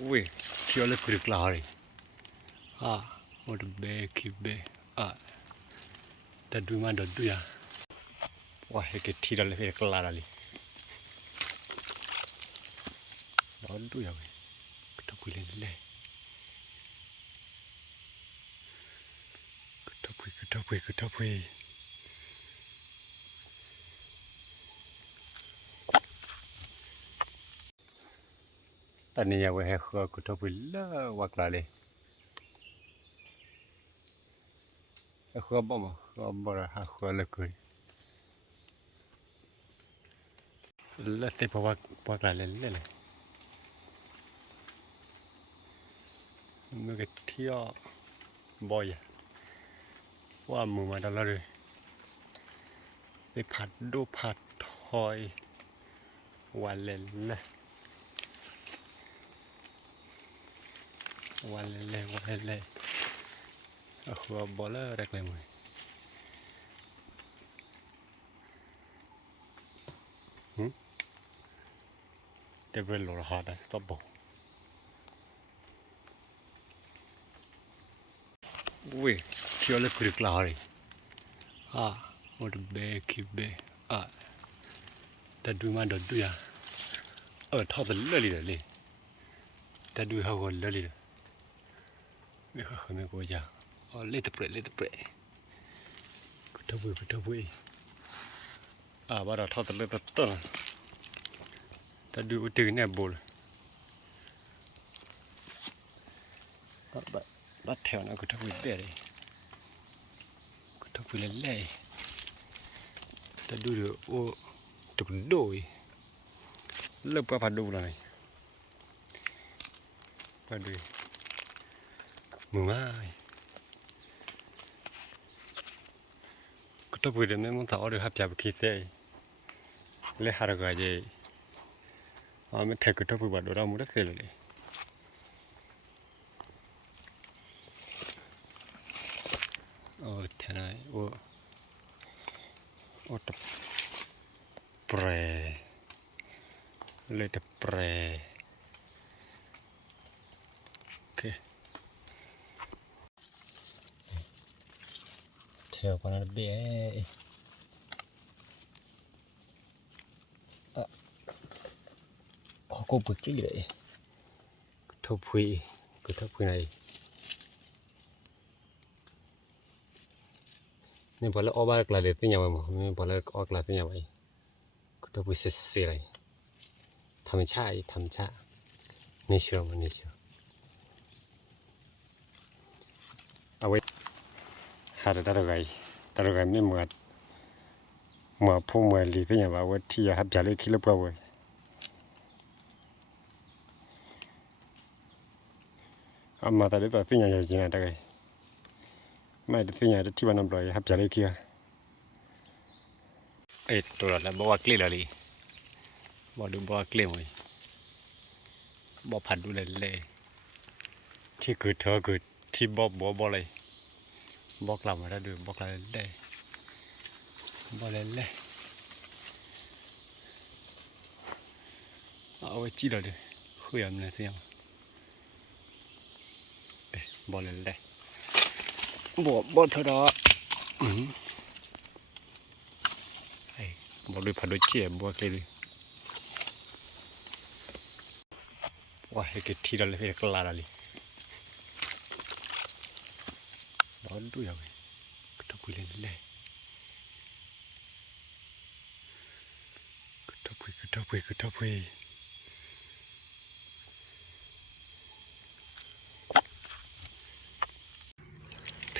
Ui, io le curiclari. Ah, what a big be. Ah, da due ma da due. Wah, che tira le curiclari. Da due, che qui le. Che qui. Tani ya we he ko puis la wak la le. Ho bo ma, ho bo ra ha ho le kui. La te pa wak la le. Nó cái thio boyว่ามือมาได้เลยไปผัดดูผัดทอยวันเล่นนะวันเล่นหัวบอลเลอร์แรกเลยมั้ยเดี๋ยวเป็นโหลดฮาร์ดเลยต้องบอกอุ้ยเที่ยวเลยคุยกล่าวเลยwhat a bigแต่ดูมาดูอ่ะทอดเลยเลยแต่ดูเขาคนเลยไม่ค่อยไม่กลัวจ้ะเล่ตะเปรกูทำบุยว่าเราทอดเลยต้นแต่ดูตื่นเนี่ยบุลบัดแถวนั้นกูทำบุยเป๊ะเลยกูทำบุยเล่แต่ดูโอ้ตุกโดยเลิกพัดดูเลยพัดดูมึงง่ายกูทำบุยเดี๋ยวไม่มึงถอดเลยครับจับขี้เสยเล่หาอะไรกันยี่ไม่แทงกูทำบุยบัดดูเรามึงได้เสยเลยแทนไอ้โอ้ตะเปรเลยตะเปรโอเคเที่ยวกันนะเบ้ก็ปุ๊บจีเลยทุบหุยก็ทุบหุยไหนนี่พอแล้วออกบ้านกลายเป็นยังไงมั้งนี่พอแล้วออกกลายเป็นยังไงก็ทุบหุยเสียเลยธรรมชาตินี่เชื่อมันนี่เชื่อเอาไว้หาได้ไงไม่เหมือนผู้เหมือนลีเป็นยังไงว่าที่อยากจะเลยคิดแล้วก็เว้ยเอามาแต่ได้ตัวเป็นยังไงจริงๆได้ไงไม่ได้เป็นยังไงที่วันนั้นปล่อยครับจะเลยคิดตัวละบอกว่าเกลี้ยเลยบอกดูบอกว่าเกลี้ยเลยบอกผัดดูเลยที่เกิดเธอเกิดที่บอกเลยบอกเรามาได้ดูบอกอะไรได้บอกเลยเอาไว้จีเราดิคุยอะไรที่ยังบอกเลยบอกเธอดอกบอกดูผัดดูเจี๊ยบบอกเลยว่าให้กินที่เราเลยให้กล้าเลยบอกดูยังไงก็ต้องคุยเลยก็ต้องคุย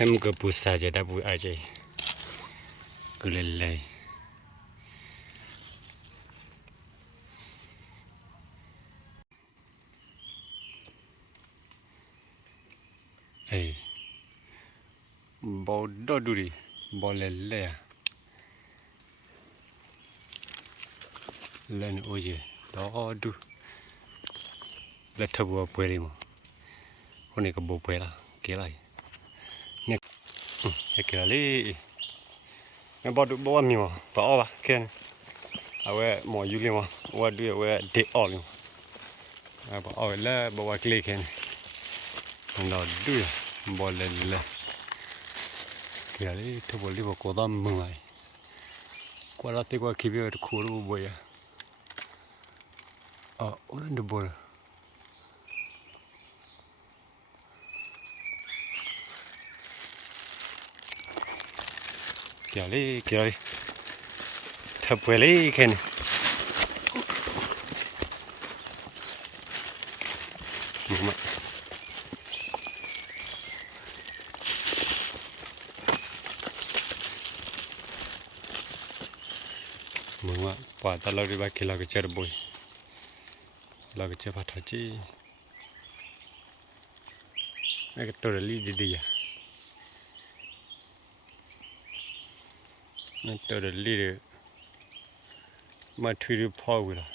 ถ้ามึงก็พูดซาจะได้พูดอะไรก็เลยบอกดูดิบอกเลยเล่นโอ้ยดูเล่นทัวร์ไปเลยมั้งคนนี้ก็บอกไปละเกี่ยอะไรเนี่ยเกี่ยอะไรงั้นบอกว่ามีมั้งบอกว่าแค่เอาไว้หมออยู่เลยมั้งว่าดูเอาไว้เด็กออกเลย เอาแล้วบอกว่าคลิกเห็นเราดูบอลเลยเกี่ยวกับทุกบอลที่บอกก็ต้องมึงไงกว่าเราตีกว่าคิดว่าคู่รู้บ่อยโอ้นั่นดูบอลเกี่ยวเลยทับไปเลยแค่นี้มึงว่าป่าตลอดที่บ้านคิดเราก็เจอบ่อยเราก็เจอพัทจีนี่ก็ตัวเลี้ยดีนั่นตัวเลี้ยมาถือพ่อกูละ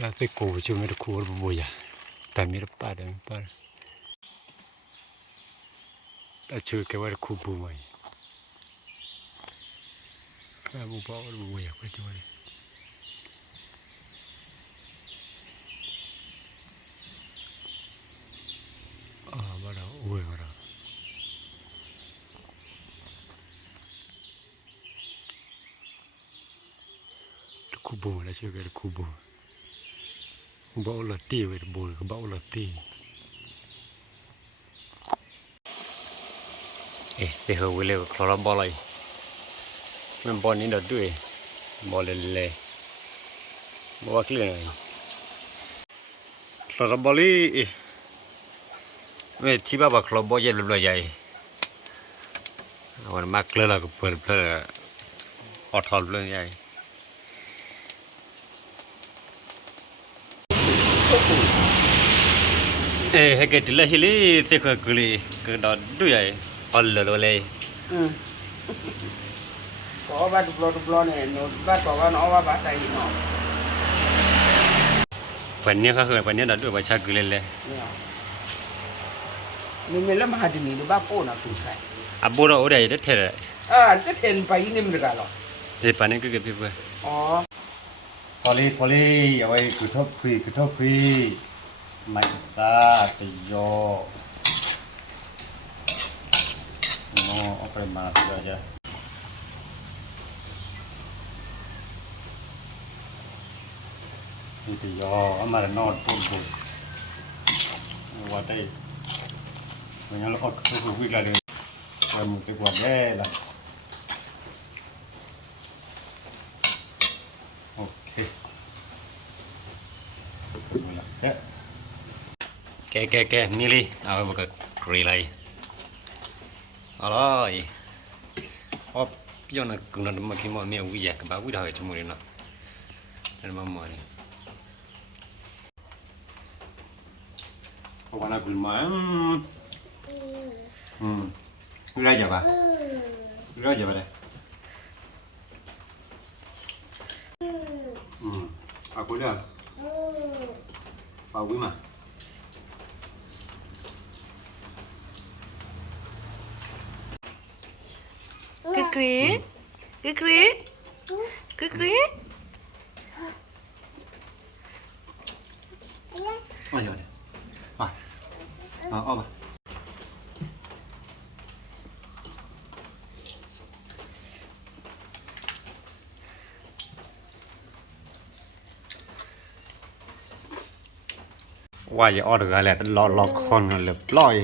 เราไปกูช่วยไม่ได้คู่รู้บ่อยแต่ไม่ได้ป่าเดินป่าแต่ช่วยแกว่าคู่บ่อยแค่บุบเอาบ่อยก็ช่วยมาแล้วโอ้ยมาแล้วคู่บ่แล้วช่วยกันคู่บ่บ่เอาละตีไว้บ่ก็บ่เอาละตีไปหาวิเลวคลอร์บอลเลยมันบอลนี้เดือดด้วยบอลเลยบอกว่าเคลื่อนไงคลอร์บอลลี่ไม่ที่บ้านคลอร์บอลใหญ่เลยใหญ่วันมากเคลื่อนแล้วก็เปิดออทอลเลยใหญ่ให้เกิดที่ละฮิลี่เตะกุลีก็ดอดด้วยใหญ่อลเลยก็ว่าดูบลอเนี่ยหนูบ้านก็ว่าน้องว่าบ้านใจเนาะวันนี้เขาเคยวันนี้ดอดด้วยว่าชากุลีเลยนี่มันแล้วมาหาที่นี่ดูบ้านโป้น่ะคุณใครบัวเราได้เด็ดเท่เลยจะเห็นไปนี่มันกันหรอเดี๋ยวป่านนี้ก็เก็บไปอ๋อพอลีเอาไว้กุทบคุยไม่ตาติโยโน่เอาไปมาตัวจ้ะนี่ติโยเอามาแล้วนอนปุ่นว่าได้เมื่อเราอดคุยกันเลยเราหมดไปกว่าแย่ละโอเคแกนี่เลยเอาไปกับกรีเลยอะไรย้อนกุนันมาคิดว่ามีวิ่งอยากบ้าวิ่งได้ชั่วโมงนึงนะนั่นมาหมดเลยเพราะว่านักกุลมาวิ่งได้จ้ะวิ่งได้จ้ะเลยaku dah Pak Wima Kikri oh ya apaว่าจะออดอะไรรอคอนเลยปล่อย